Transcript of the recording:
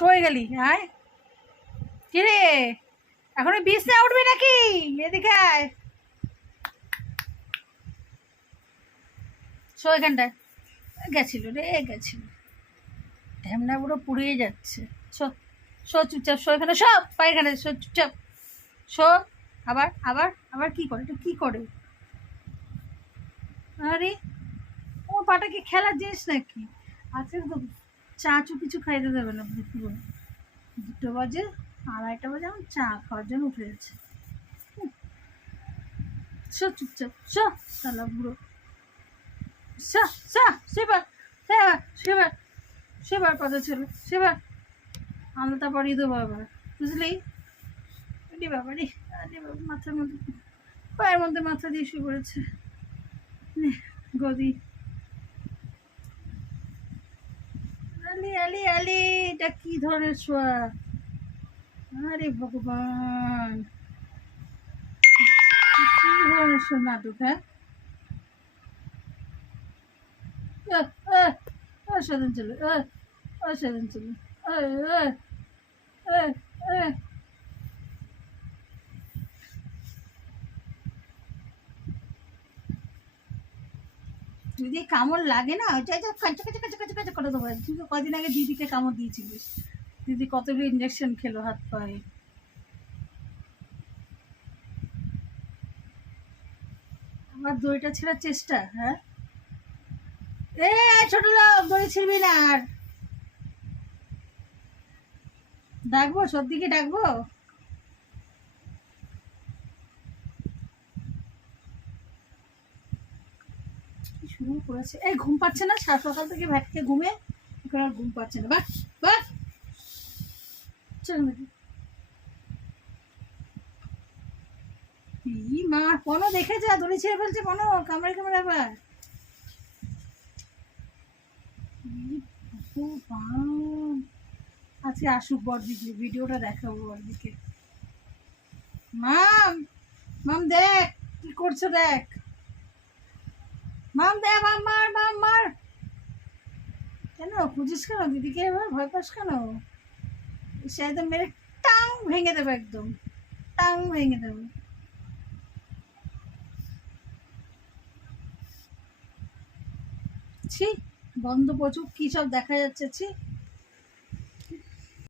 কই গেলি? আয় কি রে, এখন বিছনা উঠবি নাকি? এদিকে আয়, শো এখানটায়। গেছিল রে, গেছিল। ঢ্যামনা পুরো পুড়িয়ে যাচ্ছে। শো, শো চুপচাপ, শো এখানে, সব পায়খানে, শো চুপচাপ, শো। আবার আবার আবার কি করে, এটা কি করে? আরে ও পাটা কি খেলার জিনিস নাকি? আজকে তো চা চু কিছু খাইতে দেবে না পুরো। 2টো বাজে, 2:30 বাজে, আমার চা খাওয়ার জন্য উঠে গেছে। শো চুপচাপ, শো শালা বুড়ো। শো, শো, সেবার, সেবার, সেবার, সেবার কথা ছিল, সেবার আলতা পরিয়ে দেবো আবার, বুঝলি? আরে বাবা রে, আরে বাবা, মাথার মধ্যে, পায়ের মধ্যে মাথা দিয়ে শুয়ে পড়েছে। গদি, আলি আলি আলি, এটা কি ধরনের শোয়া? আরে ভগবান, কি ধরনের শোয়া নাটক? হ্যাঁ, অসাধারণ ছিল, অসাধারণ ছিল। যদি কামড় লাগে না, ওইটা কাঁচা কাঁচা কাঁচা কাঁচা কাঁচা করে দেবো। তুই তো কদিন আগে দিদিকে কামড় দিয়েছিলিস, দিদি কতগুলো ইঞ্জেকশন খেলো হাত পায়ে। আমার দড়িটা ছেঁড়ার চেষ্টা, হ্যাঁ? এ ছোট লোক, দড়ি ছিড়বি না আর। ডাকবো, সর্দিকে ডাকবো? কি শুরু করেছে! এই ঘুম পাচ্ছে না? সকাল থেকে ভ্যাটকে ঘুমে এখন আর ঘুম পাচ্ছে না। বাহ বাহ, চল দেখি। ই মা, কোনো দেখে যা, দড়ি ছেড়ে ফেলছে কোনো, কামড়ে কামড়ে আবার। আজকে আসুক বড়দিকে, ভিডিওটা দেখাবো বড়দিকে। মাম, মাম দেখ কি করছো, দেখ মাম, দেখ, মাম মার, মাম মার। কেন খুঁজিস কেন দিদিকে, এবার ভয় পাস কেন? সে একদম মেরে টাং ভেঙে দেবে, একদম টাং ভেঙে দেবে। ছি, গন্ধ প্রচুর, কি সব দেখা যাচ্ছে, ছি।